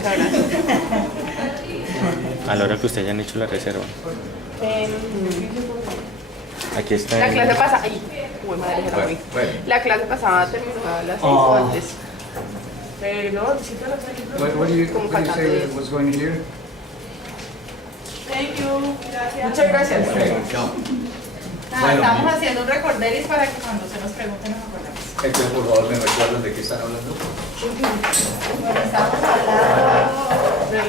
Muchas gracias. A la hora que ustedes hayan hecho la reserva. Aquí está. La clase pasada. Ay, uy, madre, se la moví. La clase pasada terminó a las 6 o antes. Pero no, necesito las 6. What do you say was going here? Thank you. Gracias. Muchas gracias. Nada, estamos haciendo un recorderis para que cuando se nos pregunte nos acordemos. Entonces, por favor, me recuerdan de qué están hablando. Bueno, estamos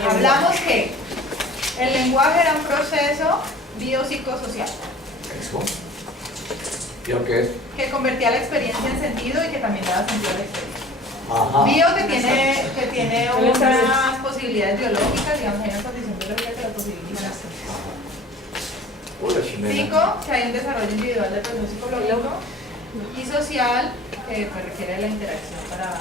hablamos que el lenguaje era un proceso biopsicosocial ¿Eso? ¿Y lo que es? que convertía la experiencia en sentido y que también daba sentido a la experiencia. Ajá. Bio que tiene unas posibilidades biológicas, digamos, hay una condición biológica que lo posibilita. Hola, Ximena. 5, que hay un desarrollo individual del proceso psicológico. Y social, que pues, requiere la interacción para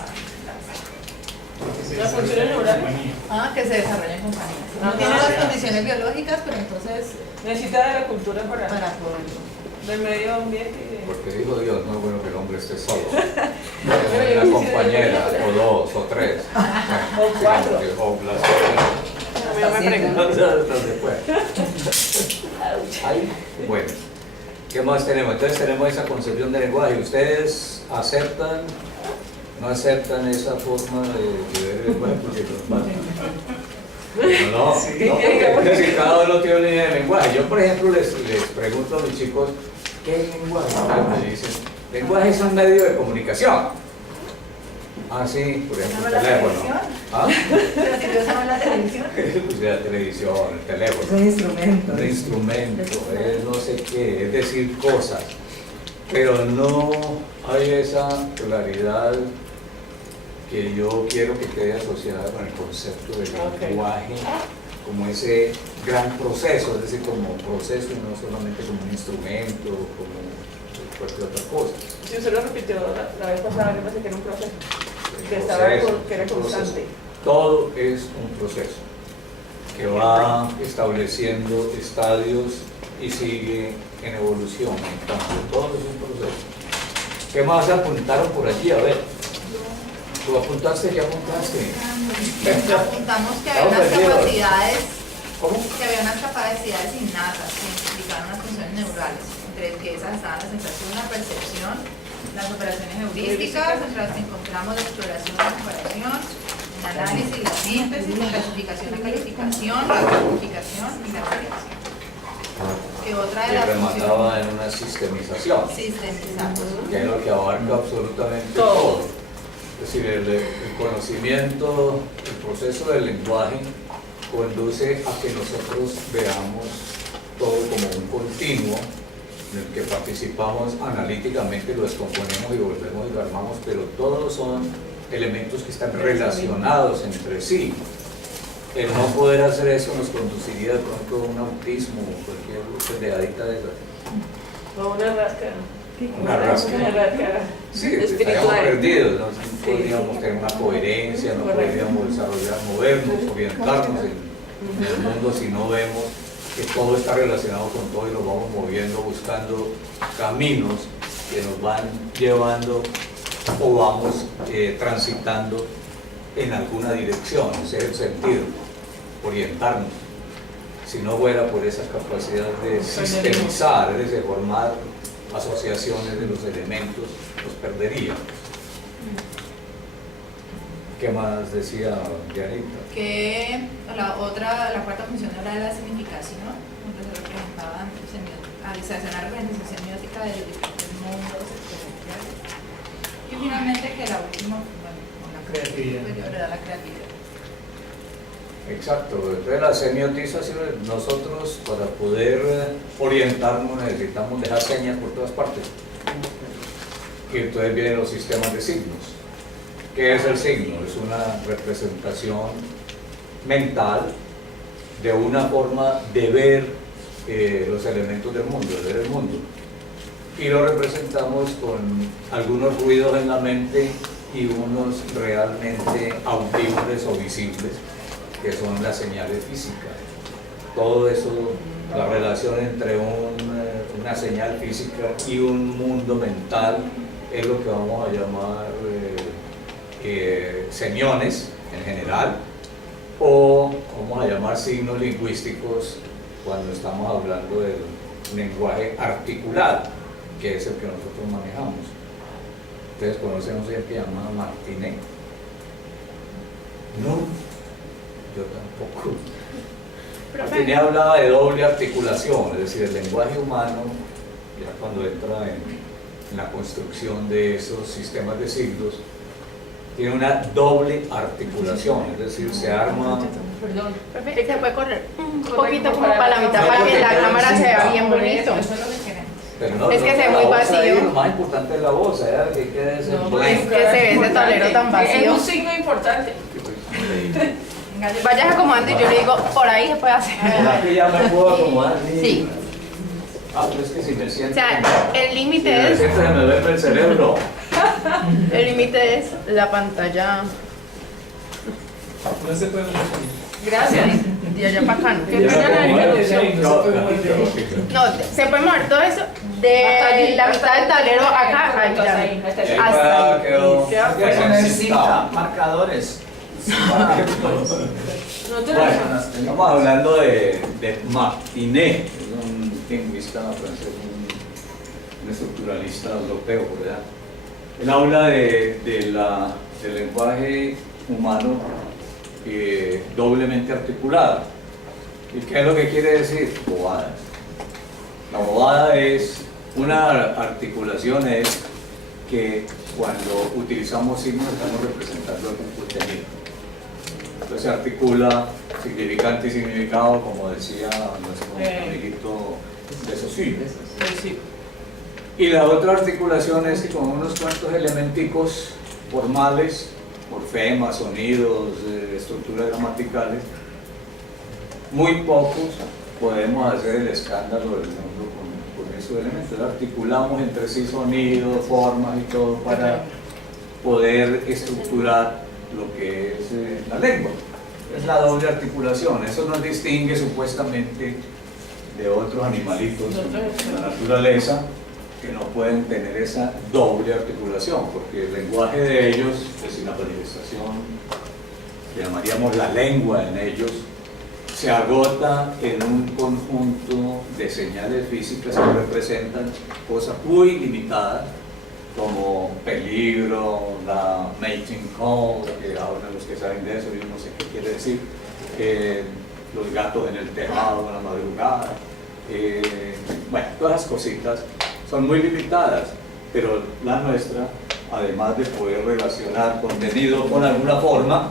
Las funciones neurales. que se desarrolla en compañía. No Ajá. tiene las condiciones biológicas, pero entonces Necesita de la cultura para poder. del medio ambiente y de... Porque dijo Dios, no es bueno que el hombre esté solo. Una compañera, o dos, o tres. O cuatro. O las A mí no me preguntan. Bueno, ¿qué más tenemos? Entonces tenemos esa concepción de lenguaje. ¿Ustedes aceptan, no aceptan esa forma de ver el lenguaje? Porque no, porque si cada uno tiene una idea de lenguaje. Yo, por ejemplo, les pregunto a mis chicos, ¿qué es lenguaje? Me dicen, lenguaje es un medio de comunicación. Ah, sí, por ejemplo, el teléfono. ¿Ah? ¿Pero si yo usaba la televisión? Pues la televisión, el teléfono. Es un instrumento. Un instrumento, es no sé qué, es decir cosas. Pero no hay esa claridad que yo quiero que quede asociada con el concepto del lenguaje como ese gran proceso, es decir, como proceso y no solamente como un instrumento, como cualquier otra cosa. Si usted lo repitió la vez pasada, me parece que era un proceso. Que era constante. Todo es un proceso que va estableciendo estadios y sigue en evolución. Entonces, todo es un proceso. ¿Qué más apuntaron por allí? A ver. ¿Tú apuntaste? ¿Qué apuntaste? Apuntamos que había unas capacidades, ¿Cómo? que había unas capacidades innatas que implicaban unas funciones neurales, entre que esas estaban la sensación, la percepción, las operaciones heurísticas, entre las que encontramos la exploración, la comparación, el análisis, la síntesis, la clasificación, la calificación, la clasificación y la variación. Que otra de Que las remataba en una sistemización, sistematizamos. que es lo que abarca absolutamente todo. Es decir, el conocimiento, el proceso del lenguaje conduce a que nosotros veamos todo como un continuo en el que participamos analíticamente, lo descomponemos y volvemos y lo armamos, pero todos son elementos que están relacionados entre sí. El no poder hacer eso nos conduciría de pronto a un autismo o cualquier pendejadita de esas. O una rasca. Una rasca. Una rasca. Sí, estaríamos perdidos, no podríamos tener una coherencia, no podríamos desarrollar, movernos, orientarnos en el mundo si no vemos que todo está relacionado con todo y nos vamos moviendo, buscando caminos que nos van llevando o vamos transitando en alguna dirección, ese es el sentido, orientarnos. Si no fuera por esa capacidad de sistemizar, es decir, formar asociaciones de los elementos, los perdería. ¿Qué más decía Dianita? Que la cuarta función era la significación, donde se representaban una representación semiótica de diferentes mundos experienciales. Y finalmente que la última, la creatividad era la creatividad. Exacto, entonces la semiotización, nosotros para poder orientarnos necesitamos dejar señas por todas partes. Y entonces vienen los sistemas de signos. ¿Qué es el signo? Es una representación mental de una forma de ver los elementos del mundo, de ver el mundo. Y lo representamos con algunos ruidos en la mente y unos realmente audibles o visibles, que son las señales físicas. Todo eso, la relación entre una señal física y un mundo mental es lo que vamos a llamar semiones en general, o vamos a llamar signos lingüísticos cuando estamos hablando del lenguaje articulado, que es el que nosotros manejamos. ¿Ustedes conocen un señor que se llama Martinet? No, yo tampoco. Martinet hablaba de doble articulación, es decir, el lenguaje humano, ya cuando entra en la construcción de esos sistemas de signos, tiene una doble articulación, es decir, se arma... Perdón, profe, se puede correr un poquito como para la mitad para que la cámara se vea bien bonito. Eso es lo que queremos. Pero no, Es que no, se ve la muy voz vacío. ahí, lo más importante es la voz, que quede ese Es blank. que se ve ese tablero tan Es vacío. un signo importante. Venga, yo- Vayas acomodando y yo le digo, por ahí se puede hacer. ¿Será que ya me puedo acomodar? Sí. Ah, pero es que si me siento... O sea, el si límite me es, siento se me duerme el cerebro. el límite es la pantalla No se puede mover. Gracias. de allá para acá. Que tenga la interrupción. No, se puede mover todo eso de la mitad del tablero acá a allá. Ahí está. Ahí Hasta ahí. quedó. Queda Ya Poner necesitaba. cinta, marcadores. No te lo Bueno, estamos hablando de Martinet, es un lingüista francés, un estructuralista europeo, ¿verdad? Él habla del lenguaje humano doblemente articulado. ¿Y qué es lo que quiere decir? Bobadas. La bobada es, una articulación es que cuando utilizamos signos estamos representando algún contenido. Entonces se articula significante y significado, como decía nuestro amiguito de Saussure. Sí. Y la otra articulación es que con unos cuantos elementicos formales, morfemas, sonidos, estructuras gramaticales, muy pocos podemos hacer el escándalo del mundo con esos elementos. Articulamos entre sí sonidos, formas y todo para poder estructurar lo que es la lengua. Es la doble articulación. Eso nos distingue supuestamente de otros animalitos en la naturaleza que no pueden tener esa doble articulación, porque el lenguaje de ellos, es decir, la manifestación, que llamaríamos la lengua en ellos, se agota en un conjunto de señales físicas que representan cosas muy limitadas, como peligro, la mating call, que hablan los que saben de eso, yo no sé qué quiere decir, los gatos en el tejado a la madrugada, bueno, todas esas cositas son muy limitadas, pero la nuestra, además de poder relacionar contenido con alguna forma,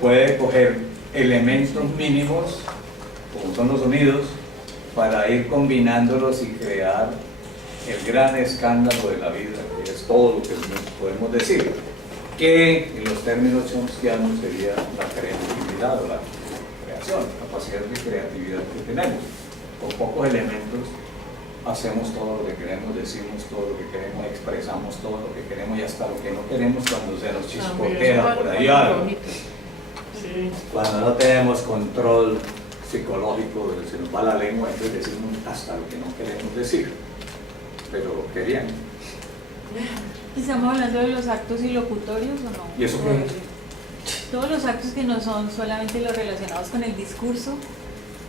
puede coger elementos mínimos, como son los sonidos, para ir combinándolos y crear el gran escándalo de la vida, que es todo lo que podemos decir, que en los términos chomskianos sería la creatividad o la creación, la capacidad de creatividad que tenemos. Con pocos elementos hacemos todo lo que queremos, decimos todo lo que queremos, expresamos todo lo que queremos y hasta lo que no queremos cuando se nos chispotea por ahí algo. Cuando no tenemos control psicológico, se nos va la lengua, entonces decimos hasta lo que no queremos decir, pero querían. ¿Estamos hablando de los actos ilocutorios o no? ¿Y eso qué es? Todos los actos que no son solamente los relacionados con el discurso,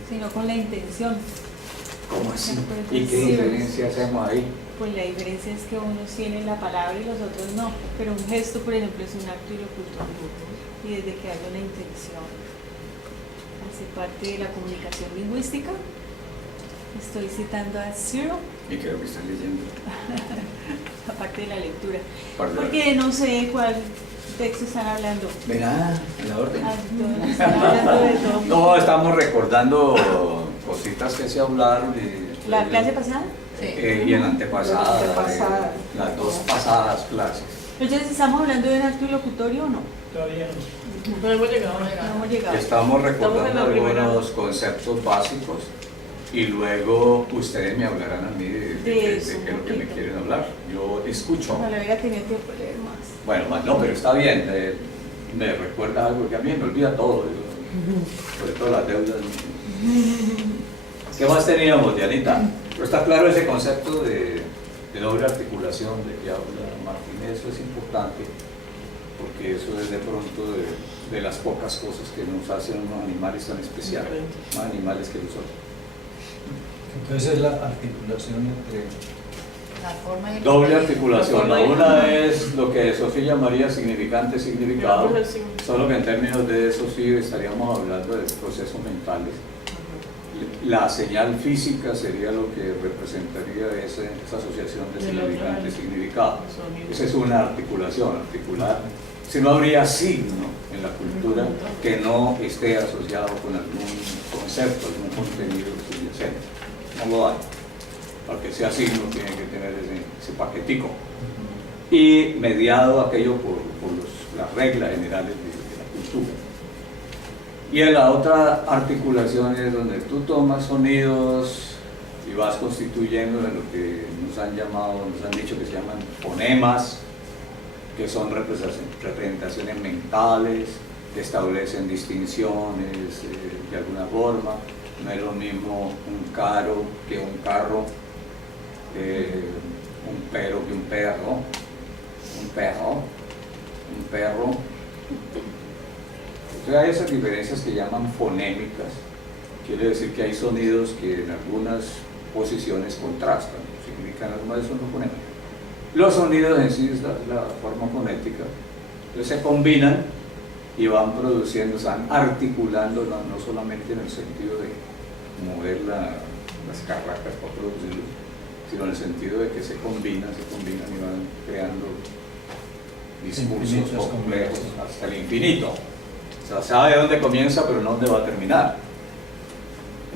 sino con la intención. ¿Cómo así? Por ¿Y ejemplo, qué sí, diferencia hacemos ahí? Pues la diferencia es que unos tienen la palabra y los otros no. Pero un gesto, por ejemplo, es un acto ilocutorio. Y desde que haya una intención, hace parte de la comunicación lingüística. Estoy citando a Cyril, ¿Y qué es lo que estás leyendo? aparte de la lectura. Perdón. Porque no sé cuál texto están hablando. De nada, en la orden. Ah, no, están hablando de todo. No, estamos recordando cositas que se hablaron de ¿La clase pasada? y en la antepasada, las dos pasadas clases. Entonces, ¿estamos hablando de un acto ilocutorio o no? Todavía no. No hemos llegado. No hemos llegado. Estamos recordando en la primera. algunos conceptos básicos y luego ustedes me hablarán a mí de qué es lo que me quieren hablar. Yo escucho. No, la hubiera tenido tiempo de leer más. Bueno, no, pero está bien. Me recuerda algo que a mí me olvida todo, sobre todo las deudas. ¿Qué más teníamos, Dianita? Pero está claro ese concepto de doble articulación de que habla Martínez, eso es importante, porque eso es de pronto de las pocas cosas que nos hacen unos animales tan especiales, más animales que nosotros. Entonces es la articulación entre... La forma y el Doble contenido. articulación, la una es lo que Sofía llamaría significante significado, solo que en términos de eso sí estaríamos hablando de procesos mentales. La señal física sería lo que representaría esa asociación de significante y significado. Esa es una articulación, articular. Si no habría signo en la cultura que no esté asociado con algún concepto, algún contenido subyacente. No lo hay. Para que sea signo tiene que tener ese paquetico. Y mediado aquello por las reglas generales de la cultura. Y en la otra articulación es donde tú tomas sonidos y vas constituyendo en lo que nos han dicho que se llaman fonemas, que son representaciones mentales, que establecen distinciones de alguna forma. No es lo mismo un carro que un carro, un perro que un perro, un perro. Entonces hay esas diferencias que llaman fonémicas, quiere decir que hay sonidos que en algunas posiciones contrastan, significan algunas de esos no fonemas. Los sonidos en sí es la forma fonética, entonces se combinan y van produciendo, están articulando, no solamente en el sentido de mover las carracas para producirlo, sino en el sentido de que se combinan y van creando discursos complejos hasta el infinito. O sea, sabe dónde comienza, pero no dónde va a terminar.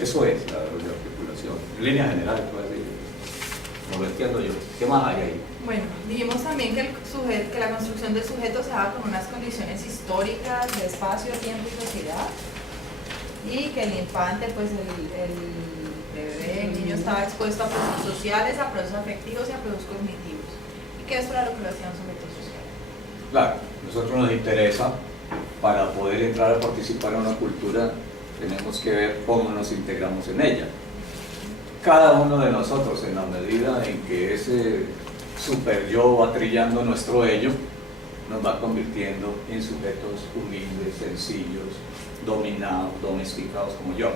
Eso es la articulación. En líneas generales, no lo entiendo yo. ¿Qué más hay ahí? Bueno, dijimos también que la construcción del sujeto se da con unas condiciones históricas de espacio, tiempo y sociedad, y que el infante, pues el bebé, el niño estaba expuesto a procesos sociales, a procesos afectivos y a procesos cognitivos, y que esto era lo que lo hacía un sujeto social. Claro, a nosotros nos interesa, para poder entrar a participar en una cultura, tenemos que ver cómo nos integramos en ella. Cada uno de nosotros, en la medida en que ese super yo va trillando nuestro ello, nos va convirtiendo en sujetos humildes, sencillos, dominados, domesticados como yo.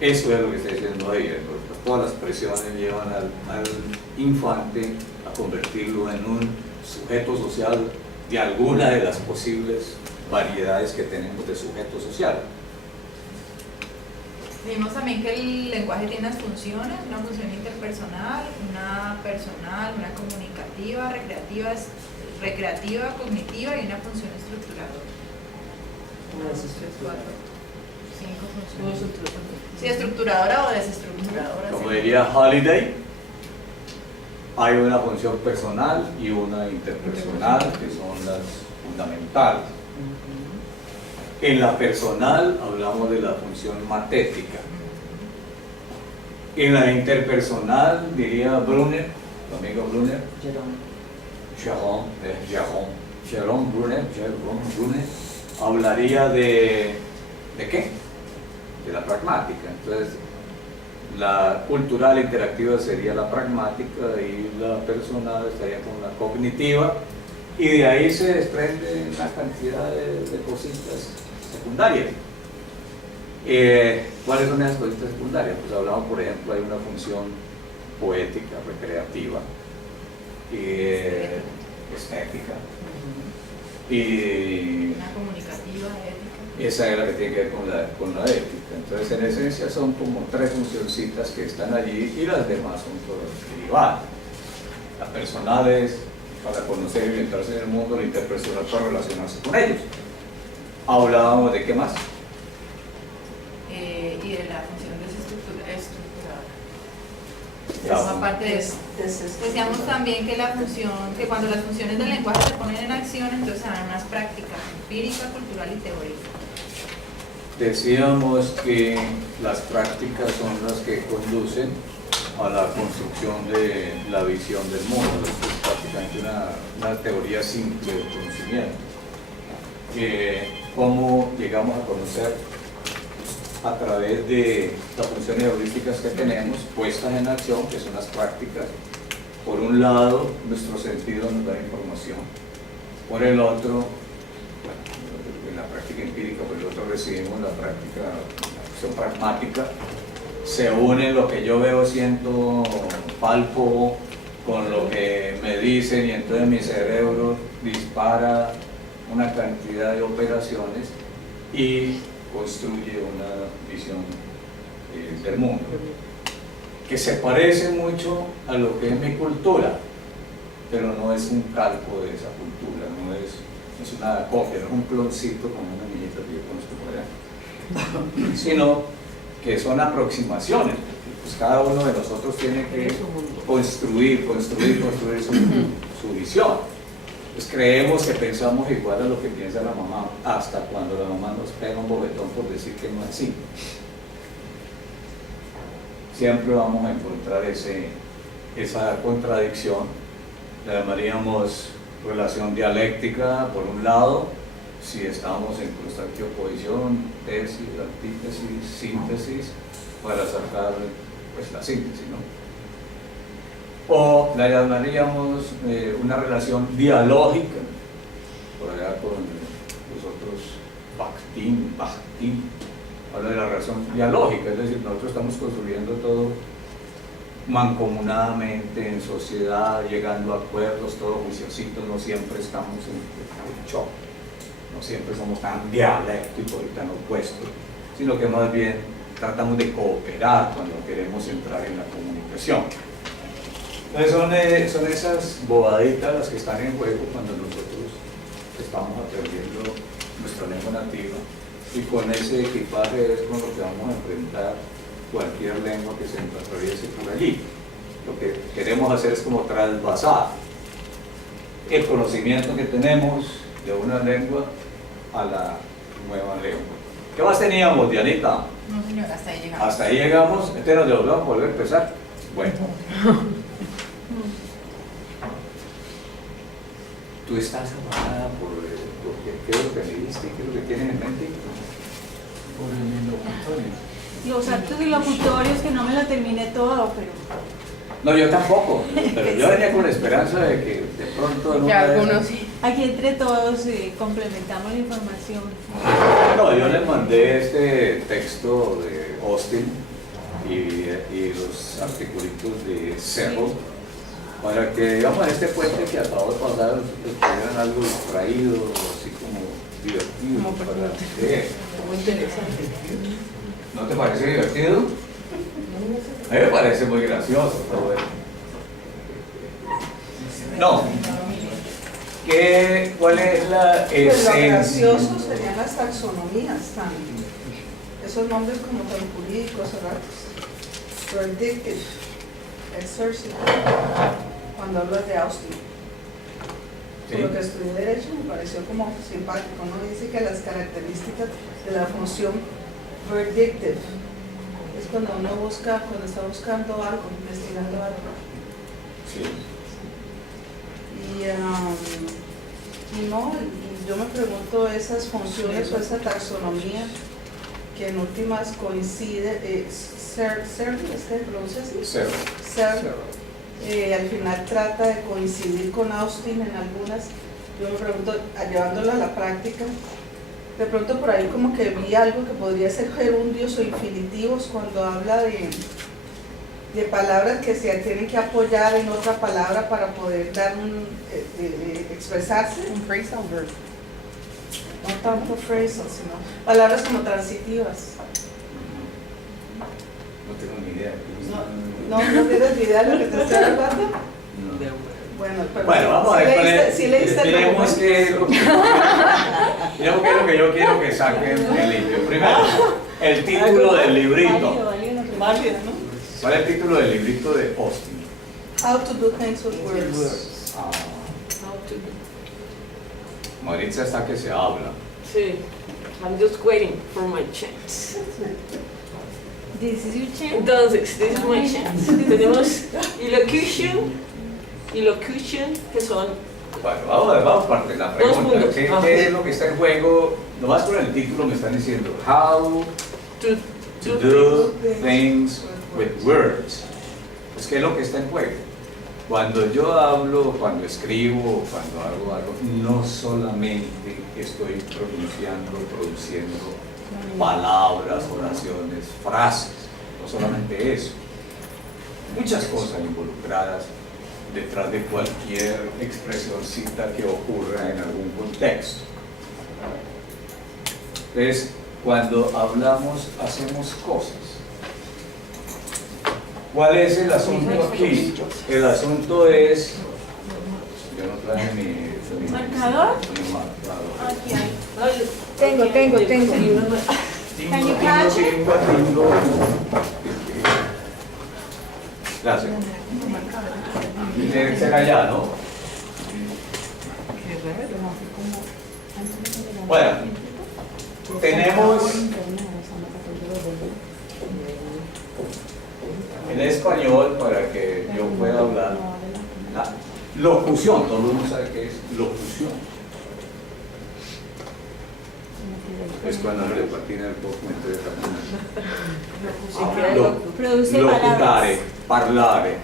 Eso es lo que está diciendo ahí. Todas las presiones llevan al infante a convertirlo en un sujeto social de alguna de las posibles variedades que tenemos de sujeto social. Vimos también que el lenguaje tiene unas funciones, una función interpersonal, una personal, una comunicativa, recreativa, cognitiva y una función estructuradora. Cinco funciones. Sí, estructuradora o desestructuradora. Como diría Holiday, hay una función personal y una interpersonal que son las fundamentales. En la personal hablamos de la función matética. En la interpersonal, diría Brunner, tu amigo Brunner, Jérôme Brunner, hablaría ¿de qué? De la pragmática. Entonces, la cultural interactiva sería la pragmática y la personal estaría con la cognitiva, y de ahí se desprende una cantidad de cositas secundarias. ¿Cuáles son esas cositas secundarias? Pues hablamos, por ejemplo, hay una función poética, recreativa, estética, y una comunicativa, ética. esa es la que tiene que ver con la ética. Entonces, en esencia son como tres funcioncitas que están allí, y las demás son todas derivadas. La personal es para conocer y orientarse en el mundo, la interpersonal para relacionarse con ellos. Hablábamos de qué más. Y de la función estructuradora. Ya. Aparte de eso, decíamos también que que cuando las funciones del lenguaje se ponen en acción, entonces se dan unas prácticas empírica, cultural y teórica. Decíamos que las prácticas son las que conducen a la construcción de la visión del mundo. Esto es prácticamente una teoría simple de conocimiento. Cómo llegamos a conocer a través de las funciones heurísticas que tenemos puestas en acción, que son las prácticas. Por un lado, nuestro sentido nos da información. Por el otro, práctica empírica, pues nosotros recibimos la práctica, la acción pragmática, se une lo que yo veo, siento, palpo con lo que me dicen, y entonces mi cerebro dispara una cantidad de operaciones y construye una visión del mundo que se parece mucho a lo que es mi cultura, pero no es un calco de esa cultura, no es una copia, no es un cloncito como una niñita que yo conozco por allá, sino que son aproximaciones. Pues cada uno de nosotros tiene que construir su visión. Pues creemos que pensamos igual a lo que piensa la mamá, hasta cuando la mamá nos pega un bofetón por decir que no es así. Siempre vamos a encontrar esa contradicción. La llamaríamos relación dialéctica, por un lado, si estamos en constante oposición, tesis, antítesis, síntesis, para sacar pues la síntesis, ¿no? O la llamaríamos una relación dialógica, por allá con los otros Bakhtin, habla de la relación dialógica, es decir, nosotros estamos construyendo todo mancomunadamente, en sociedad, llegando a acuerdos, todo juiciosito, no siempre estamos en choque, no siempre somos tan dialécticos y tan opuestos, sino que más bien tratamos de cooperar cuando queremos entrar en la comunicación. Entonces son esas bobaditas las que están en juego cuando nosotros estamos aprendiendo nuestra lengua nativa, y con ese equipaje es con lo que vamos a enfrentar cualquier lengua que se atraviese por allí. Lo que queremos hacer es como trasvasar el conocimiento que tenemos de una lengua a la nueva lengua. ¿Qué más teníamos, Dianita? No, señor, hasta ahí llegamos. Hasta ahí llegamos, entonces nos debemos volver a empezar. Bueno. ¿Tú estás amada por qué es lo que leíste? ¿Qué es lo que tienes en mente? Por el locutorio. Los actos y locutorios, que no me lo terminé todo, pero... No, yo tampoco, pero yo venía con la esperanza de que de pronto... en Que una de algunos esas- sí. Aquí entre todos complementamos la información. No, yo les mandé este texto de Austin y los articulitos de Cerro, para que, digamos, en este puente que acabo de pasar, tuvieran algo distraído, así como divertido. Como para pregunta. leer. Muy interesante. ¿No te parece divertido? A mí me parece muy gracioso, pero bueno. No. ¿Cuál es la Pues lo esencia? gracioso serían las taxonomías, esos nombres como tan jurídicos, raros. Predictive, exercise, cuando hablas de Austin. Por Sí. lo que estudié Derecho me pareció como simpático, ¿no? Dice que las características de la función predictive es cuando uno está buscando algo, investigando algo. Sí. Y yo me pregunto esas funciones o esa taxonomía que en últimas coincide, Searle, ¿es que se pronuncia así? Cerro. Searle, al final trata de coincidir con Austin en algunas. Yo me pregunto, llevándolo a la práctica, de pronto por ahí como que vi algo que podría ser gerundios o infinitivos cuando habla de palabras que se tienen que apoyar en otra palabra para poder dar expresarse. Un phrasal verb. No tanto phrasal, sino palabras como transitivas. No tengo ni idea. No tienes ni idea de lo que te estoy hablando. No. Bueno, pero Bueno, vamos a ver. sí leíste el Miremos documento. qué es lo que yo quiero que saquen el limpio. Primero, el título del librito. Válido, ¿no? ¿Cuál es el título del librito de Austin? How to do things with words. Ah, Maritza está que se habla. Sí. I'm just waiting for my chance. This is your chance. Entonces, this is my chance. Tenemos elocution, que son Bueno, vamos a partir de la pregunta. puntos. ¿Qué es lo que está en juego? Nomás con el título me están diciendo How to to do things with words. Pues, ¿qué es lo que está en juego? Cuando yo hablo, cuando escribo, cuando hago algo, no solamente estoy produciendo palabras, oraciones, frases, no solamente eso. Muchas cosas involucradas detrás de cualquier expresioncita que ocurra en algún contexto. Entonces, cuando hablamos, hacemos cosas. ¿Cuál es el asunto aquí? El asunto es... Yo no traje mi ¿Marcador? mi marcador. Aquí hay. Tengo. Can you catch it? Tingo. Gracias. Tiene que ser allá, ¿no? Bueno, tenemos en español, para que yo pueda hablar, la locución. Todo el mundo sabe qué es locución. Es cuando le patina el documento de Produce locutare, palabras. parlare,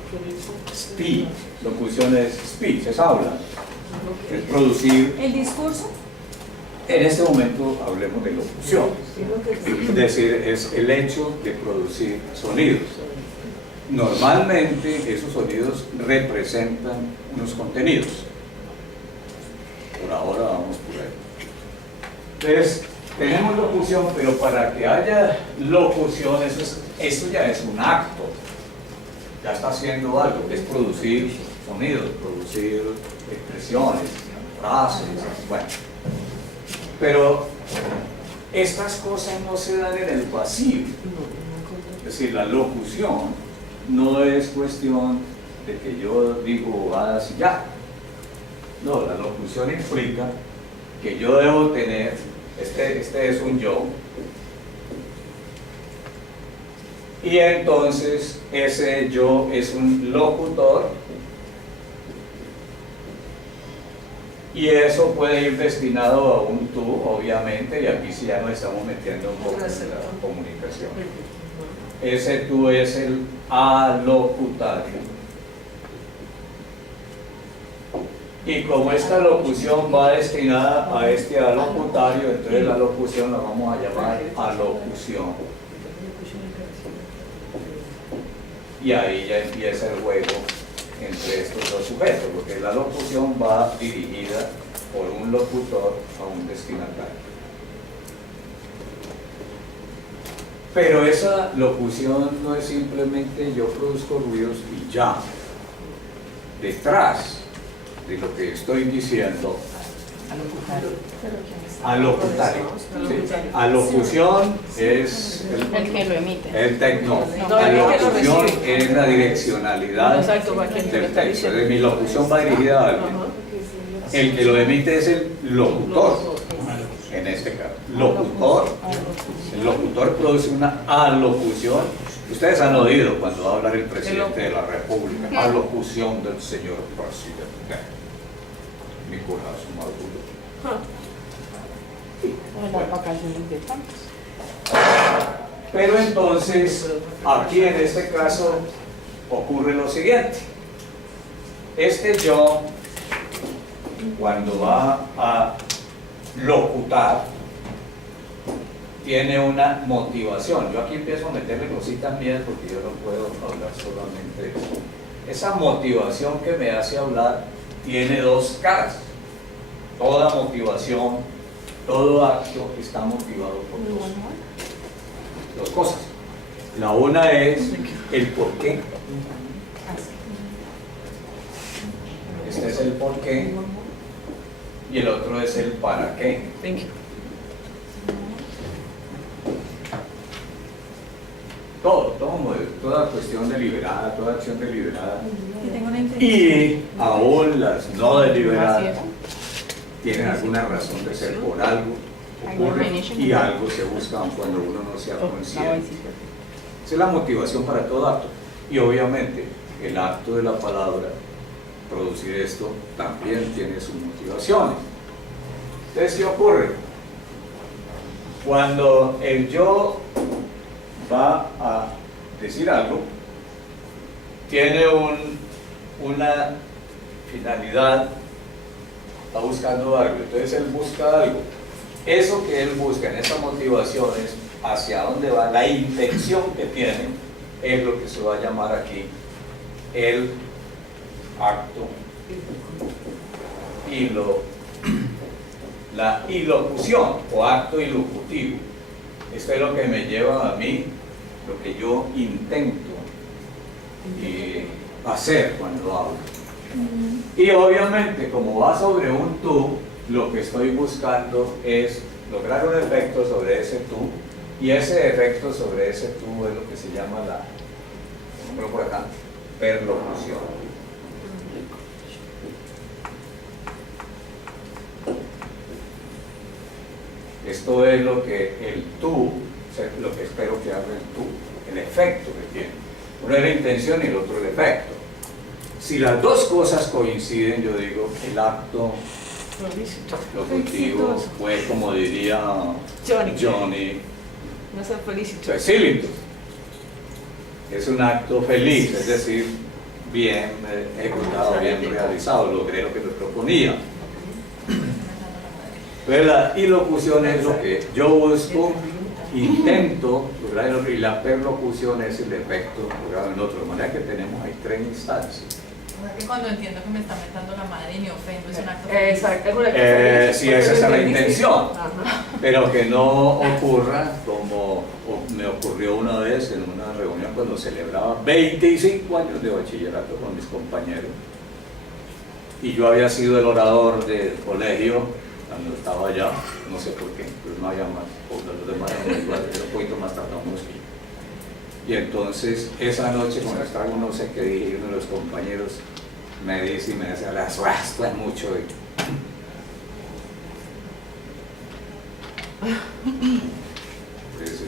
speak. Locución es speech, es habla. Es producir. ¿El discurso? En este momento hablemos de locución. Es decir, es el hecho de producir sonidos. Normalmente esos sonidos representan unos contenidos. Por ahora vamos por ahí. Entonces, tenemos locución, pero para que haya locución, eso ya es un acto. Ya está haciendo algo, es producir sonidos, producir expresiones, frases, bueno. Pero estas cosas no se dan en el vacío. Es decir, la locución no es cuestión de que yo digo bobadas y ya. No, la locución implica que yo debo tener, este es un yo, y entonces ese yo es un locutor, y eso puede ir destinado a un tú, obviamente, y aquí sí ya nos estamos metiendo un poco en la comunicación. Ese tú es el alocutario. Y como esta locución va destinada a este alocutario, entonces la locución la vamos a llamar alocución. Y ahí ya empieza el juego entre estos dos sujetos, porque la locución va dirigida por un locutor a un destinatario. Pero esa locución no es simplemente yo produzco ruidos y ya. Detrás de lo que estoy diciendo, alocutario. Sí. Alocución es El que lo emite. el tecno. Alocución es la direccionalidad Exacto, para quien lo del está texto. diciendo. Mi locución va dirigida a alguien. El que lo emite es el locutor. En este caso, locutor. El locutor produce una alocución. Ustedes han oído cuando va a hablar el presidente de la República, alocución del señor presidente. Mi corazón maduro. Las vacaciones de tantos. Pero entonces, aquí en este caso, ocurre lo siguiente. Este yo, cuando va a locutar, tiene una motivación. Yo aquí empiezo a meterle cositas mías porque yo no puedo hablar solamente de eso. Esa motivación que me hace hablar tiene dos caras. Toda motivación, todo acto está motivado por dos cosas. La una es el por qué. Este es el por qué. Y el otro es el para qué. Toda cuestión deliberada, toda acción deliberada. Que tengo una intención. Y aún las no deliberadas tienen alguna razón de ser por algo, ocurre y algo se busca cuando uno no sea consciente. Esa es la motivación para todo acto. Y obviamente el acto de la palabra, producir esto, también tiene sus motivaciones. Entonces, ¿qué ocurre? Cuando el yo va a decir algo, tiene una finalidad, está buscando algo, entonces él busca algo. Eso que él busca en esas motivaciones, hacia dónde va, la intención que tiene, es lo que se va a llamar aquí el acto la ilocución o acto ilocutivo. Esto es lo que me lleva a mí, lo que yo intento hacer cuando hablo. Y obviamente, como va sobre un tú, lo que estoy buscando es lograr un efecto sobre ese tú, y ese efecto sobre ese tú es lo que se llama por acá, perlocución. Esto es lo que el tú, lo que espero que haga el tú, el efecto que tiene. Uno es la intención y el otro el efecto. Si las dos cosas coinciden, yo digo, el acto locutivo fue, como diría Johnny, No se felicito. excelente. Es un acto feliz, es decir, bien ejecutado, bien realizado, logré lo que me proponía. Entonces la ilocución es lo que yo busco, intento lograr en otro, y la perlocución es el efecto logrado en otro. De manera que tenemos ahí tres instancias. O sea que cuando entiendo que me está metiendo la madre y me ofendo, es un acto feliz. Exacto, es una cosa Sí, esa es la entendiste. intención, Ajá. pero que no ocurra como me ocurrió una vez en una reunión cuando celebraba 25 años de bachillerato con mis compañeros, y yo había sido el orador del colegio cuando estaba allá, no sé por qué, pero no había más, porque los demás eran igual, era un poquito más tardados que yo. Y entonces esa noche cuando estaba, no sé qué dije, uno de los compañeros me dice y me dice, esto es mucho. Pues,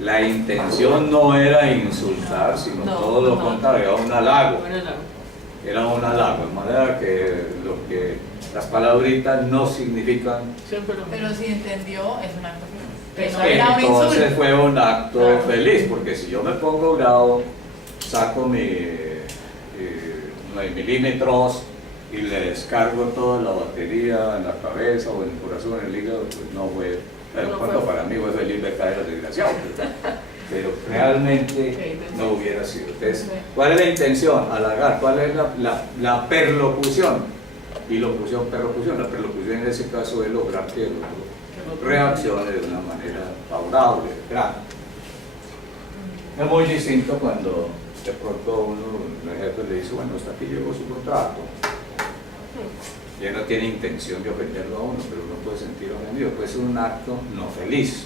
la intención no era insultar, sino No, todo lo no. contrario, era un halago. Bueno, no. Era un halago, de manera que las palabritas no significan. Siempre lo Pero si entendió, es un acto feliz. Que no Exacto. era un Entonces insulto. fue un acto Claro. feliz, porque si yo me pongo bravo, saco mi 9 milímetros y le descargo toda la batería en la cabeza o en el corazón, en el hígado, pues no fue, No cuando fue. para mí fue feliz de caer desgraciado, pero realmente no hubiera sido. Entonces, ¿cuál es la intención? Halagar. ¿Cuál es la perlocución? Ilocución, perlocución. La perlocución en ese caso es lograr que el otro reaccione de una manera favorable, grande. Es muy distinto cuando de pronto el jefe le dice, bueno, hasta aquí llegó su contrato. Y él no tiene intención de ofenderlo a uno, pero uno puede sentir ofendido. Puede ser un acto no feliz.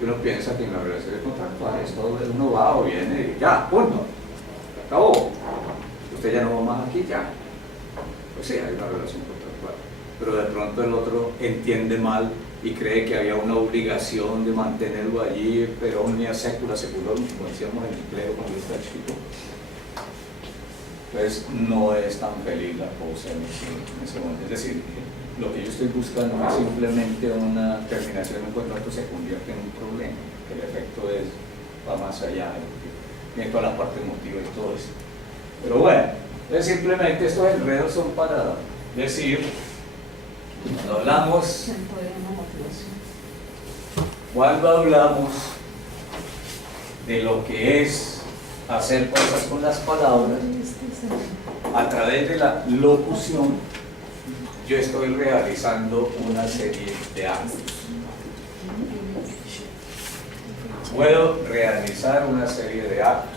Uno piensa que en la relación contractual todo uno va o viene y ya, punto. Acabó. Usted ya no va más aquí, ya. Pues sí, hay una relación contractual. Pero de pronto el otro entiende mal y cree que había una obligación de mantenerlo allí, pero omnia secula seculorum, como decíamos en el clero cuando yo estaba chico. Entonces no es tan feliz la cosa en ese momento. Es decir, lo que yo estoy buscando no es simplemente una terminación de un contrato, se convierte en un problema, que el efecto va más allá de toda la parte emotiva y todo eso. Pero bueno, entonces simplemente estos enredos son para decir, cuando hablamos de lo que es hacer cosas con las palabras, a través de la locución, yo estoy realizando una serie de actos. Puedo realizar una serie de actos.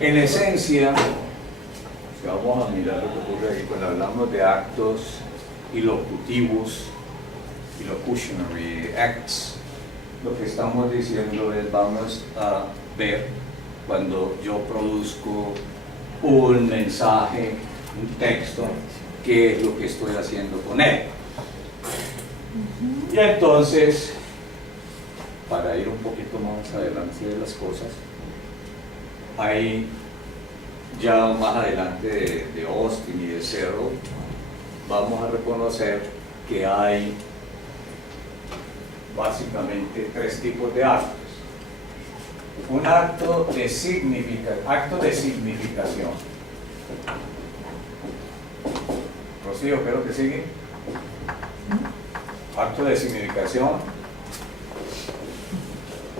En esencia, si vamos a mirar lo que ocurre aquí cuando hablamos de actos ilocutivos, illocutionary acts, lo que estamos diciendo es, vamos a ver cuando yo produzco un mensaje, un texto, qué es lo que estoy haciendo con él. Y entonces, para ir un poquito más adelante de las cosas, hay ya más adelante de Austin y de Searle, vamos a reconocer que hay básicamente tres tipos de actos. un acto de significación. Rocío, ¿qué es lo que sigue? Acto de significación.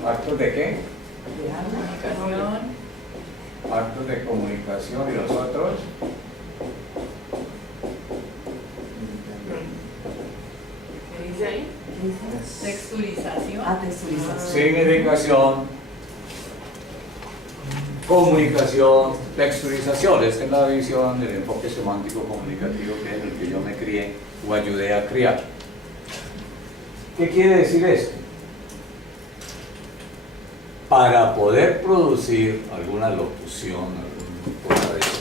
¿Actos de qué? Comunicación. Actos de comunicación. ¿Y los otros? ¿Qué dice ahí? Texturización. Texturización. Significación, comunicación, texturización. Esta es la visión del enfoque semántico comunicativo que es en el que yo me crié o ayudé a criar. ¿Qué quiere decir esto? Para poder producir alguna locución, alguna cosa de eso.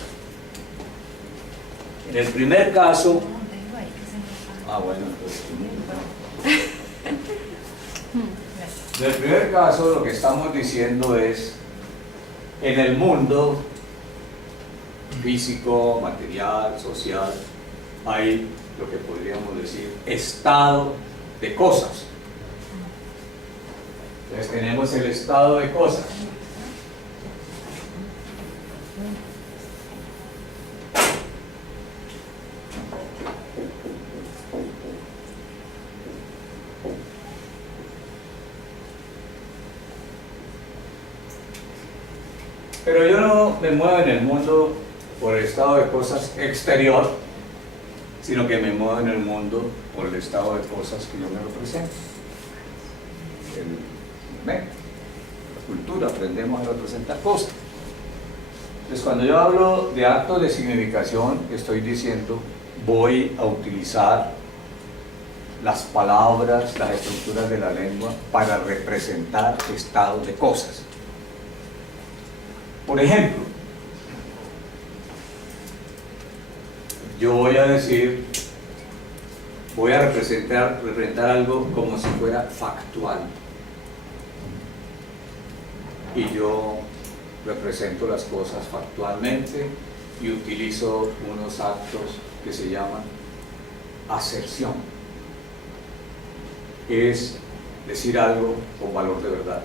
En el primer caso, bueno, entonces, en el primer caso lo que estamos diciendo es, en el mundo físico, material, social, hay lo que podríamos decir estado de cosas. Entonces tenemos el estado de cosas. Pero yo no me muevo en el mundo por el estado de cosas exterior, sino que me muevo en el mundo por el estado de cosas que yo me represento. La cultura, aprendemos a representar cosas. Entonces, cuando yo hablo de actos de significación, estoy diciendo, voy a utilizar las palabras, las estructuras de la lengua para representar estados de cosas. Por ejemplo, yo voy a decir, voy a representar algo como si fuera factual. Y yo represento las cosas factualmente y utilizo unos actos que se llaman aserción. Es decir algo con valor de verdad.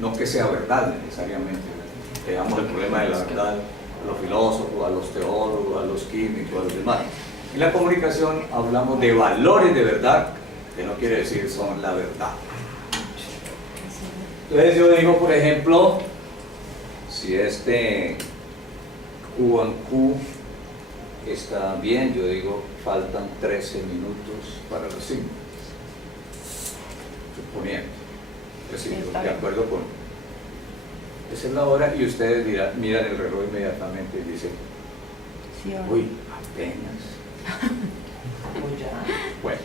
No que sea verdad necesariamente. Veamos el problema de la verdad a los filósofos, a los teólogos, a los químicos, a los demás. En la comunicación hablamos de valores de verdad, que no quiere decir son la verdad. Entonces yo digo, por ejemplo, si este Q en Q está bien, yo digo, faltan 13 minutos para las 5. Suponiendo. Es decir, de acuerdo con... Esa es la hora y ustedes miran el reloj inmediatamente y dicen, uy, apenas. Bueno.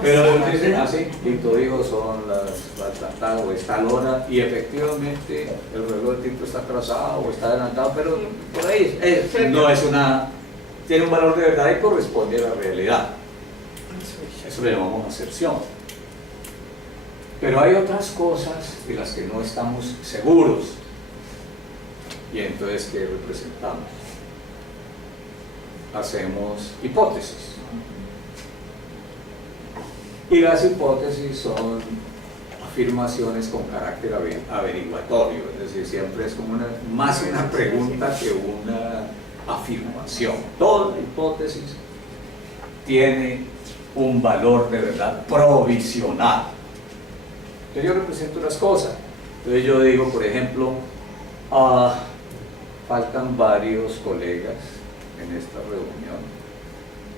Pero dicen así, Tito dijo son tal o es tal hora y efectivamente el reloj de Tito está atrasado o está adelantado, pero por ahí no es una, tiene un valor de verdad y corresponde a la realidad. Eso le llamamos aserción. Pero hay otras cosas de las que no estamos seguros y entonces ¿qué representamos? Hacemos hipótesis. Y las hipótesis son afirmaciones con carácter averiguatorio, es decir, siempre es como más una pregunta que una afirmación. Toda hipótesis tiene un valor de verdad provisional. Entonces yo represento las cosas. Entonces yo digo, por ejemplo, faltan varios colegas en esta reunión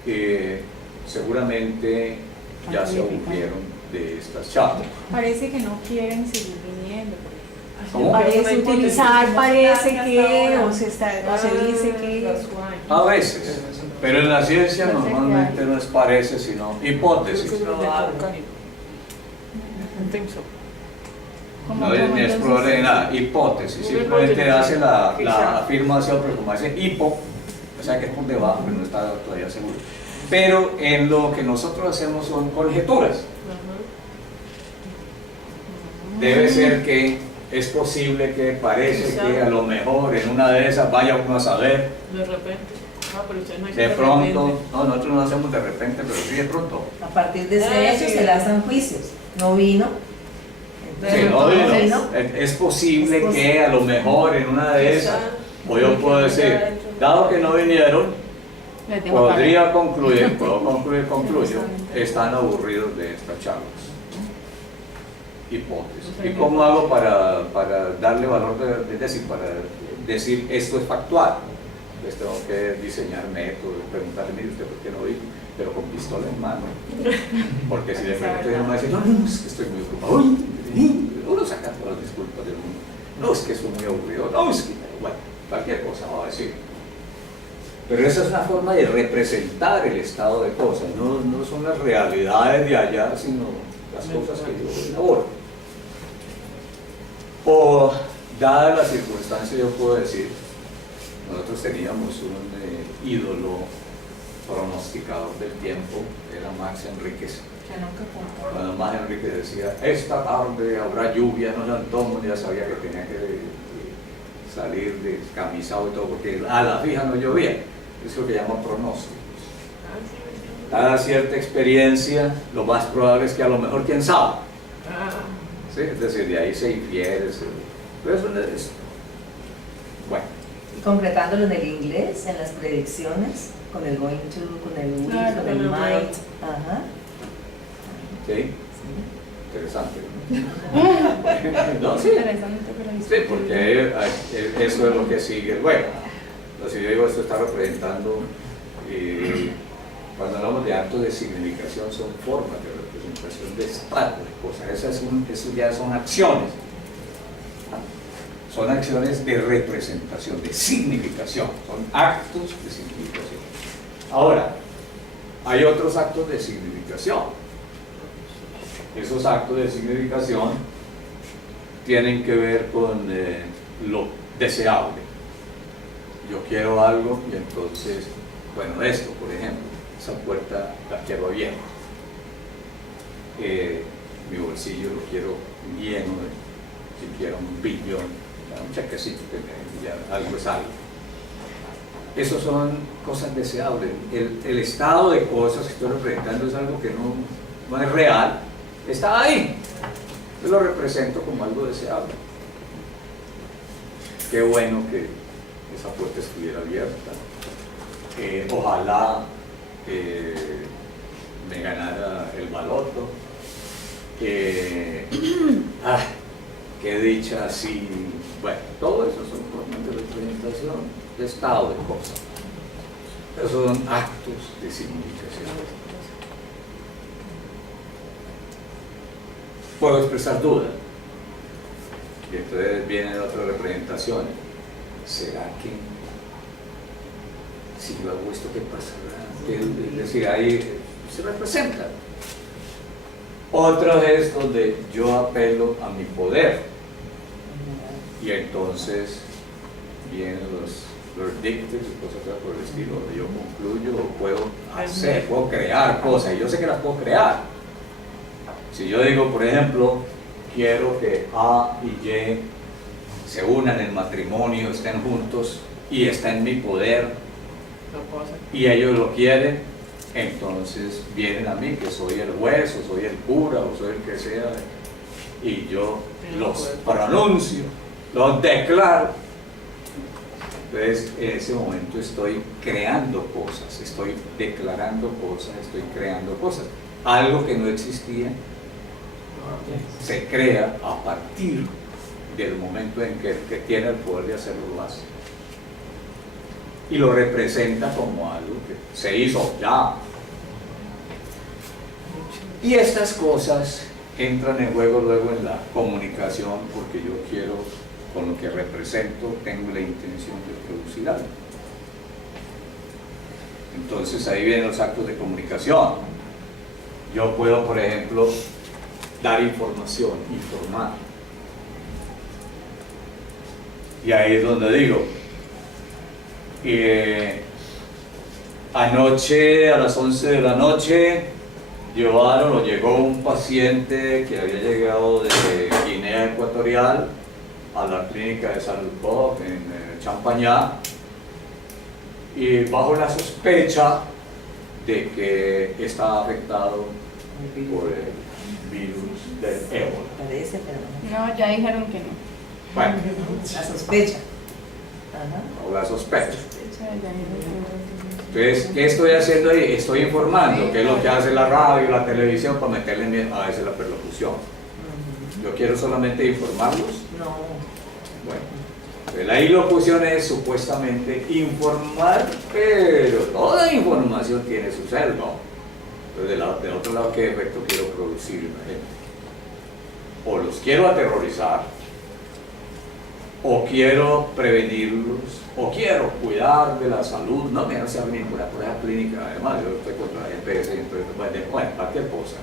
que seguramente ya se aburrieron de estas charlas. Parece que no quieren seguir viniendo. ¿Cómo? Parece utilizar, parece que, o se dice que... A veces, pero en la ciencia normalmente no es parece, sino hipótesis. No es probable de nada, hipótesis, simplemente hace la afirmación, pero como dice hipo, o sea que es por debajo, pero no está todavía seguro. Pero en lo que nosotros hacemos son conjeturas. Debe ser que es posible que parece que a lo mejor en una de esas vaya uno a saber. De repente. Pero usted no dice De pronto, no, nosotros no hacemos de repente, pero sí de pronto. A partir de ese hecho se lanzan juicios. No vino, Sí, no, es posible que a lo mejor en una de esas, o yo puedo decir, dado que no vinieron, concluyo, están aburridos de estas charlas. Hipótesis. ¿Y cómo hago para darle valor, para decir esto es factual? Pues tengo que diseñar métodos, preguntarle, mire usted por qué no vino, pero con pistola en mano. Porque si de repente uno me dice, no, es que estoy muy ocupado, uno saca todas las disculpas del mundo. No, es que es muy aburrido, no, es que, bueno, cualquier cosa va a decir. Pero esa es una forma de representar el estado de cosas, no son las realidades de allá, sino las cosas que yo elaboro. O, dadas las circunstancias, yo puedo decir, nosotros teníamos un ídolo pronosticador del tiempo, era Max Enríquez. Cuando Max Enríquez decía, esta tarde habrá lluvia, no sé, todo el mundo ya sabía que tenía que salir descamisado y todo, porque a la fija no llovía. Es lo que llaman pronósticos. Dada cierta experiencia, lo más probable es que a lo mejor, quién sabe. ¿Sí? Es decir, de ahí se infiere. Pero eso es. Bueno. Y concretándolo en el inglés, en las predicciones, con el going to, con el will, con el might. Ajá. ¿Sí? Interesante. No, sí. Sí, porque eso es lo que sigue. Bueno, si yo digo esto está representando, cuando hablamos de actos de significación, son formas de representación de estratos de cosas. Eso ya son acciones. Son acciones de representación, de significación. Son actos de significación. Ahora, hay otros actos de significación. Esos actos de significación tienen que ver con lo deseable. Yo quiero algo y entonces, bueno, esto, por ejemplo, esa puerta la quiero abierta. Mi bolsillo lo quiero lleno de, siquiera un billón, un chequecito que me ya, algo es algo. Esas son cosas deseables. El estado de cosas que estoy representando es algo que no es real, está ahí. Yo lo represento como algo deseable. Qué bueno que esa puerta estuviera abierta. Ojalá me ganara el baloto. Qué dicha así. Bueno, todo eso son formas de representación de estado de cosas. Esos son actos de significación. Puedo expresar dudas. Y entonces vienen otras representaciones. ¿Será que si yo hago esto, qué pasará? Es decir, ahí se representa. Otra es donde yo apelo a mi poder. Y entonces vienen los dictes y cosas por el estilo, donde yo concluyo o puedo hacer, puedo crear cosas. Y yo sé que las puedo crear. Si yo digo, por ejemplo, quiero que A y Y se unan en matrimonio, estén juntos y está en mi poder y ellos lo quieren, entonces vienen a mí, que soy el juez o soy el cura o soy el que sea, y yo los pronuncio, los declaro. Entonces en ese momento estoy creando cosas, estoy declarando cosas, estoy creando cosas. Algo que no existía se crea a partir del momento en que el que tiene el poder de hacerlo lo hace. Y lo representa como algo que se hizo ya. Y estas cosas entran en juego luego en la comunicación, porque yo quiero, con lo que represento, tengo la intención de producir algo. Entonces ahí vienen los actos de comunicación. Yo puedo, por ejemplo, dar información, informar. Y ahí es donde digo, anoche a las 11 de la noche llegó un paciente que había llegado de Guinea Ecuatorial a la clínica de Salud Pop en Champañá, y bajo la sospecha de que estaba afectado por el virus del ébola. Parece, pero no. No, ya dijeron que no. Bueno, La sospecha. Ajá. o la sospecha. Ya dijeron que no. Entonces, ¿qué estoy haciendo ahí? Estoy informando, que es lo que hace la radio, la televisión, para meterle a veces la perlocución. Yo quiero solamente informarlos. No. Bueno, pues la ilocución es supuestamente informar, pero toda información tiene su sesgo. Entonces, del otro lado, ¿qué efecto quiero producir en la gente? O los quiero aterrorizar, o quiero prevenirlos, o quiero cuidar de la salud. No, que no sea venir por la prueba clínica. Además, yo estoy contra la EPS, entonces, bueno, cualquier cosa,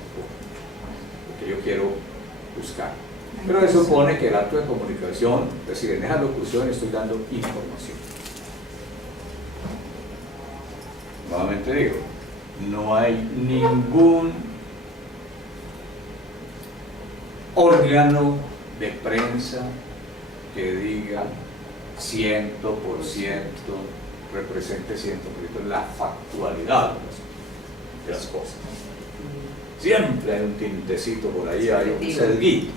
porque yo quiero buscar. Pero eso supone que el acto de comunicación, es decir, en esa locución estoy dando información. Nuevamente digo, no hay ningún órgano de prensa que diga 100%, represente 100% la factualidad de las cosas. Siempre hay un tintecito por ahí, hay un sesguito.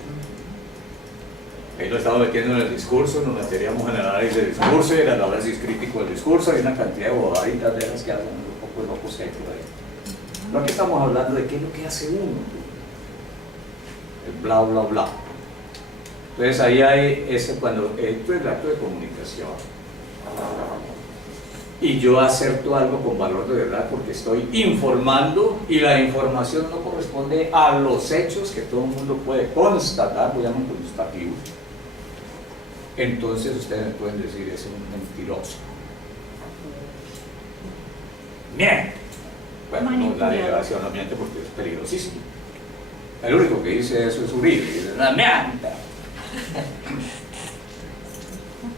Ahí nos estamos metiendo en el discurso, nos meteríamos en el análisis del discurso y en el análisis crítico del discurso. Hay una cantidad de bobaditas de esas que hacen un poco de locos que hay por ahí. No, aquí estamos hablando de qué es lo que hace uno, el bla bla bla. Entonces ahí hay ese, cuando esto es el acto de comunicación y yo acerto algo con valor de verdad porque estoy informando y la información no corresponde a los hechos que todo el mundo puede constatar, lo llaman constativos. Entonces ustedes me pueden decir, es un mentiroso. Miente. Bueno, no, la delegación no miente porque es peligrosísimo. El único que dice eso es Uribe, dice, no miente.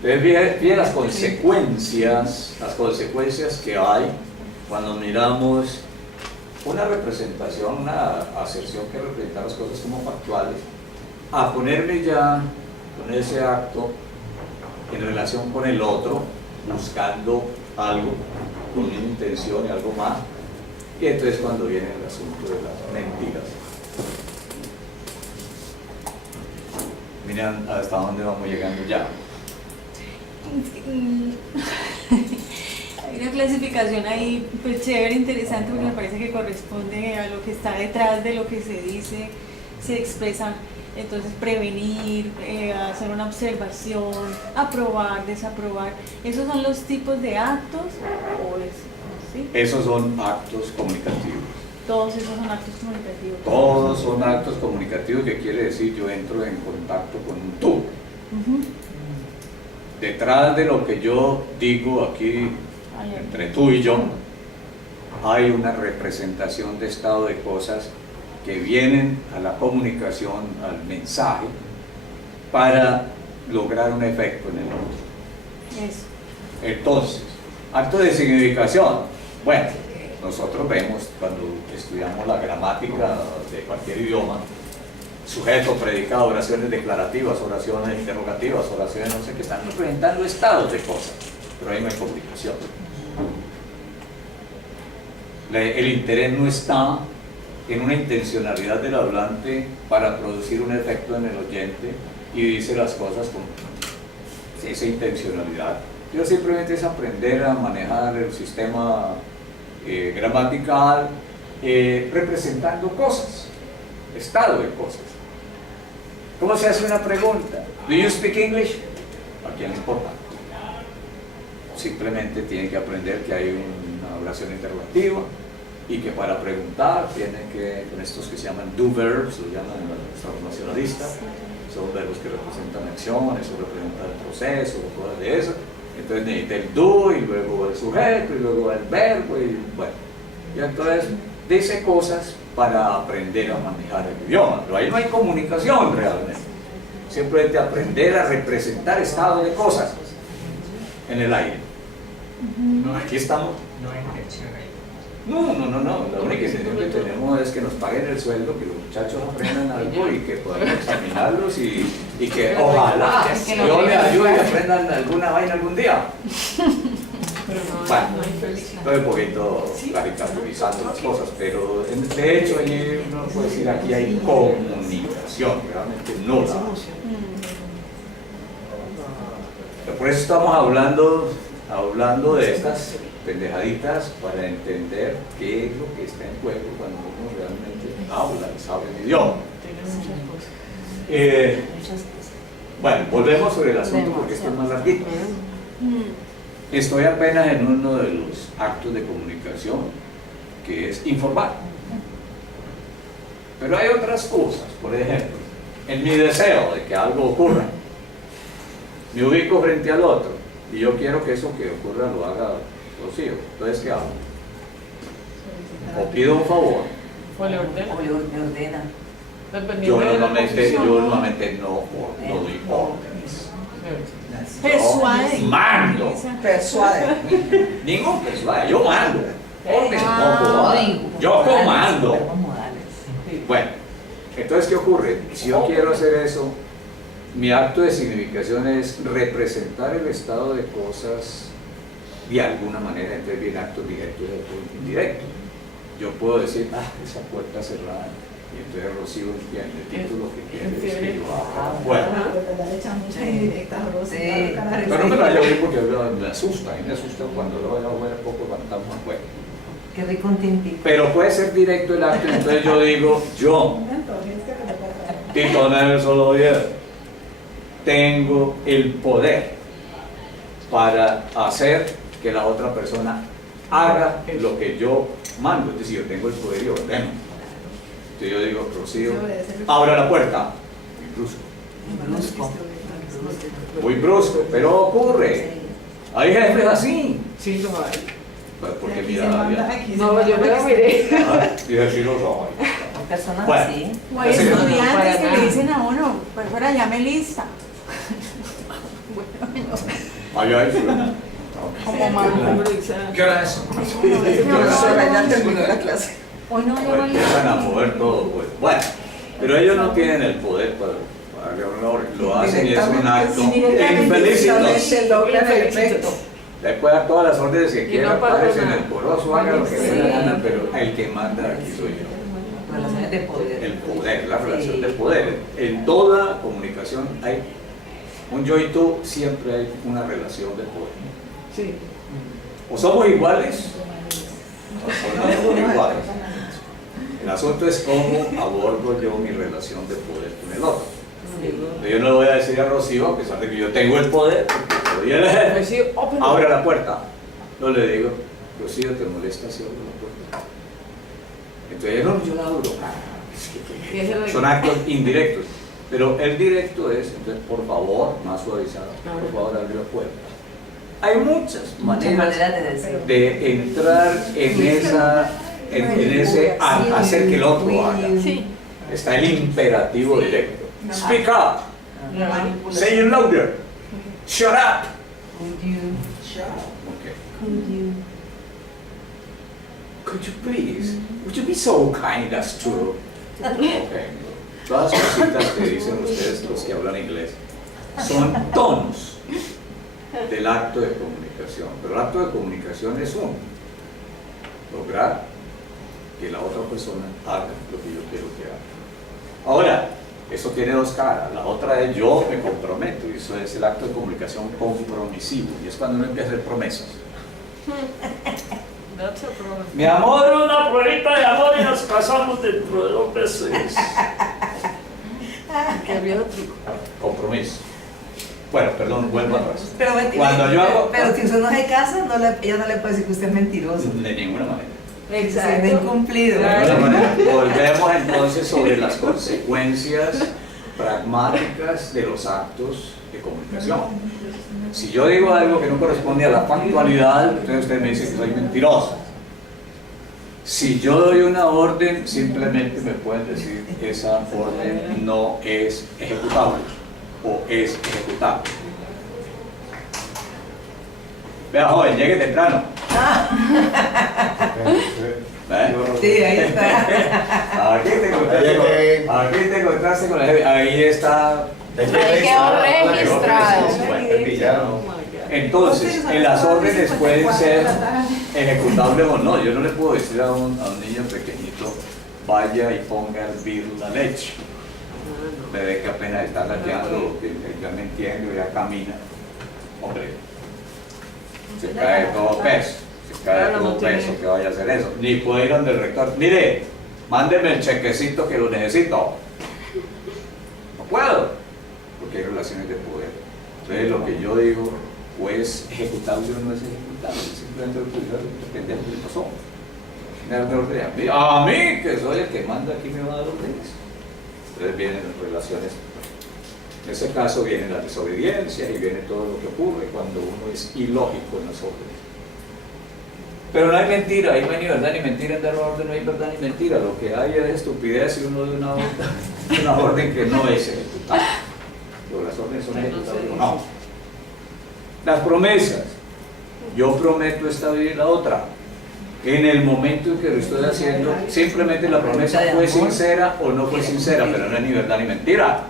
Entonces, fíjense las consecuencias que hay cuando miramos una representación, una aserción que representa las cosas como factuales, a ponerme ya con ese acto en relación con el otro, buscando algo, con una intención y algo más, y entonces cuando viene el asunto de las mentiras. Miren hasta dónde vamos llegando ya. Hay una clasificación ahí, pues chévere, interesante, porque me parece que corresponde a lo que está detrás de lo que se dice, se expresa. Entonces, prevenir, hacer una observación, aprobar, desaprobar. ¿Esos son los tipos de actos? ¿O ¿sí? Esos son actos comunicativos. Todos esos son actos comunicativos. Todos son actos comunicativos, que quiere decir yo entro en contacto con un tú. Detrás de lo que yo digo aquí, entre tú y yo, hay una representación de estado de cosas que vienen a la comunicación, al mensaje, para lograr un efecto en el otro. Eso. Entonces, acto de significación. Bueno, nosotros vemos cuando estudiamos la gramática de cualquier idioma, sujeto, predicado, oraciones declarativas, oraciones interrogativas, oraciones no sé qué, están representando estados de cosas, pero ahí no hay comunicación. El interés no está en una intencionalidad del hablante para producir un efecto en el oyente y dice las cosas con esa intencionalidad. Yo simplemente es aprender a manejar el sistema gramatical representando cosas, estado de cosas. ¿Cómo se hace una pregunta? ¿Do you speak English? ¿A quién le importa? Simplemente tiene que aprender que hay una oración interrogativa y que para preguntar tiene que, con estos que se llaman do verbs, lo llaman los nacionalistas, son verbos que representan acciones o representan el proceso o cosas de eso. Entonces necesita el do y luego el sujeto y luego el verbo y bueno. Y entonces dice cosas para aprender a manejar el idioma, pero ahí no hay comunicación realmente. Simplemente aprender a representar estado de cosas en el aire. Aquí estamos. No hay intención ahí. No. La única intención que tenemos es que nos paguen el sueldo, que los muchachos aprendan algo y que podamos examinarlos y que ojalá yo les ayude y aprendan alguna vaina algún día. Pero no Bueno, estoy un poquito caricaturizando las cosas, pero de hecho allí uno puede decir aquí hay comunicación, realmente no la hay. Por eso estamos hablando de estas pendejaditas para entender qué es lo que está en juego cuando uno realmente habla y sabe el idioma. Bueno, volvemos sobre el asunto porque esto es más larguito. Estoy apenas en uno de los actos de comunicación, que es informar. Pero hay otras cosas, por ejemplo, en mi deseo de que algo ocurra, me ubico frente al otro y yo quiero que eso que ocurra lo haga Rocío. Entonces, ¿qué hago? O pido un favor. O le ordena. O le ordena. Dependiendo de la posición. Yo normalmente no doy órdenes. Persuade. Yo mando. Persuade. Ningún persuade, yo mando. Órdenes no puedo dar. Código. Yo comando. Verbos modales. Bueno, entonces, ¿qué ocurre? Si yo quiero hacer eso, mi acto de significación es representar el estado de cosas de alguna manera, entonces viene actos directos y actos indirectos. Yo puedo decir, esa puerta cerrada, y entonces Rocío entiende, el título que quiere es que yo abra la puerta. Pero no me la vaya a oír porque me asusta, y me asusta cuando lo vaya a ver poco cuando estamos afuera. Qué rico un tintín. Pero puede ser directo el acto, entonces yo digo, yo, Tito Nelson Loyer, tengo el poder para hacer que la otra persona haga lo que yo mando, es decir, yo tengo el poder y ordeno. Entonces yo digo, Rocío, abra la puerta. Muy brusco, pero ocurre. Hay jefes así. Sí, lo hay. Pues porque mira, No, yo me lo miré. y así lo soy. Personas Bueno. así. O hay estudiantes que le dicen a uno, pues fuera llame lista. Como mamá. ¿Qué hora es? Profesora, ya terminó la clase. Hoy no llama Empiezan a lista. mover todo, pues. Bueno, pero ellos no tienen el poder para darle honor, lo hacen y es un acto Se logra el efecto. Le puede dar todas las órdenes que Y quiera, no pasa parece en nada. el poroso, haga lo que le dé la gana, pero el que manda aquí soy yo. Relaciones de poder. El poder, la relación Sí. de poder. En toda comunicación hay un yo y tú, siempre hay una relación de poder. Sí. O somos iguales o no somos iguales. El asunto es cómo abordo yo mi relación de poder con el otro. Yo no le voy a decir a Rocío, a pesar de que yo tengo el poder, porque soy el jefe, Pues sí, open. abre la puerta. No le digo, Rocío, ¿te molesta si abro la puerta? Entonces, no, yo la abro. Y ese lo Son actos indirectos. Pero el directo es, entonces, por favor, más suavizado, por favor, abre la puerta. Hay muchas Muchas maneras maneras de decir. de entrar en ese hacer que el otro haga. Sí. Está el imperativo directo. Speak up. Say it louder. Shut up. Could you? Okay. Could you? Could you please? Would you be so kind as to? Okay. Todas las cositas que dicen ustedes, los que hablan inglés, son tonos del acto de comunicación. Pero el acto de comunicación es lograr que la otra persona haga lo que yo quiero que haga. Ahora, eso tiene dos caras. La otra es yo me comprometo, y eso es el acto de comunicación compromisivo, y es cuando uno empieza a hacer promesas. That's a problem. Mi amor, una pruebita de amor y nos casamos dentro de 2 meses. Que había otro. Compromiso. Bueno, perdón, vuelvo atrás. Pero, Cuando yo hago- pero si usted no se casa, ella no le puede decir que usted es mentiroso. De ninguna manera. Exacto. Es incumplido. De alguna manera. Volvemos entonces sobre las consecuencias pragmáticas de los actos de comunicación. Si yo digo algo que no corresponde a la factualidad, entonces usted me dice que soy mentiroso. Si yo doy una orden, simplemente me pueden decir que esa orden no es ejecutable o es ejecutable. Vea, joven, llegue temprano. ¿Eh? Sí, ahí está. Aquí te encontraste con el jefe. Ahí está. Ahí quedó registrado. Bueno, Entonces, en las órdenes pueden ser ejecutables o no. Yo no le puedo decir a un niño pequeñito, vaya y ponga a hervir la leche. Bebé que apenas está gateando, que ya me entiende, ya camina. Hombre, se cae todo peso. Se cae todo peso, que vaya a hacer eso. Ni puedo ir donde el rector. Mire, mándeme el chequecito que lo necesito. No puedo, porque hay relaciones de poder. Entonces, lo que yo digo, o es ejecutable o no es ejecutable. Simplemente lo que depende de lo que pasó. A mí, que soy el que manda aquí, me va a dar órdenes. Entonces vienen las relaciones. En ese caso viene la desobediencia y viene todo lo que ocurre cuando uno es ilógico en las órdenes. Pero no hay mentira, ahí no hay ni verdad ni mentira en dar orden, no hay verdad ni mentira. Lo que hay es estupidez y uno de una orden que no es ejecutable. Pero las órdenes son ejecutables o no. Las promesas. Yo prometo esta vida y la otra. En el momento en que lo estoy haciendo, simplemente la promesa fue sincera o no fue sincera, pero no es ni verdad ni mentira.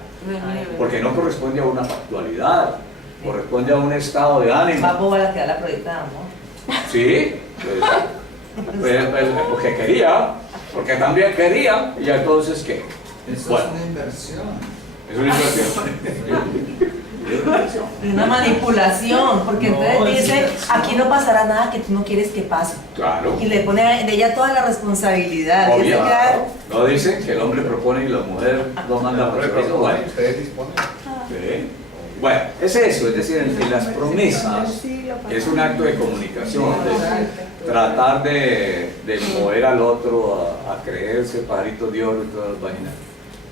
Porque no corresponde a una factualidad, corresponde a un estado de ánimo. Más boba la que da la proyecta de amor. Sí, porque quería, porque también quería, y entonces ¿qué? Eso es una inversión. Es una inversión. Una manipulación, porque No, entonces es dice, inversión. aquí no pasará nada que tú no quieres que pase. Claro. Y le pone de ella toda la responsabilidad. Y Obvio. ese queda- No dicen que el hombre propone y la mujer lo manda por eso. Bueno, Ustedes disponen. sí. Bueno, es eso, es decir, en las promesas es un acto de comunicación, de tratar de mover al otro a creerse pajarito de oro y todas las vainas.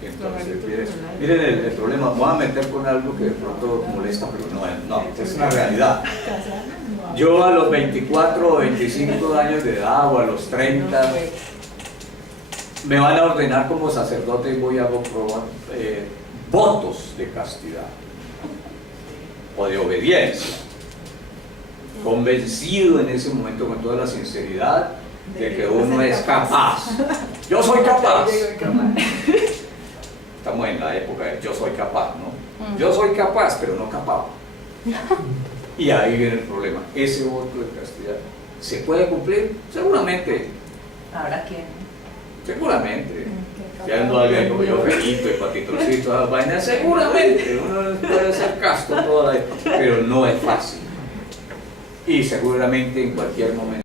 Entonces, miren el problema, voy a meter con algo que de pronto molesta, pero no, es una realidad. Yo a los 24 o 25 años de edad o a los 30 me van a ordenar como sacerdote y voy a probar votos de castidad o de obediencia, convencido en ese momento con toda la sinceridad de que uno es capaz. Yo soy capaz. Estamos en la época de yo soy capaz, ¿no? Yo soy capaz, pero no capaz. Y ahí viene el problema. Ese voto de castidad, ¿se puede cumplir? Seguramente. ¿Ahora qué? Seguramente. Ya ando alguien como yo, Feñito y Patitrocito, esas vainas, seguramente. Uno puede ser casto toda la vida, pero no es fácil. Y seguramente en cualquier momento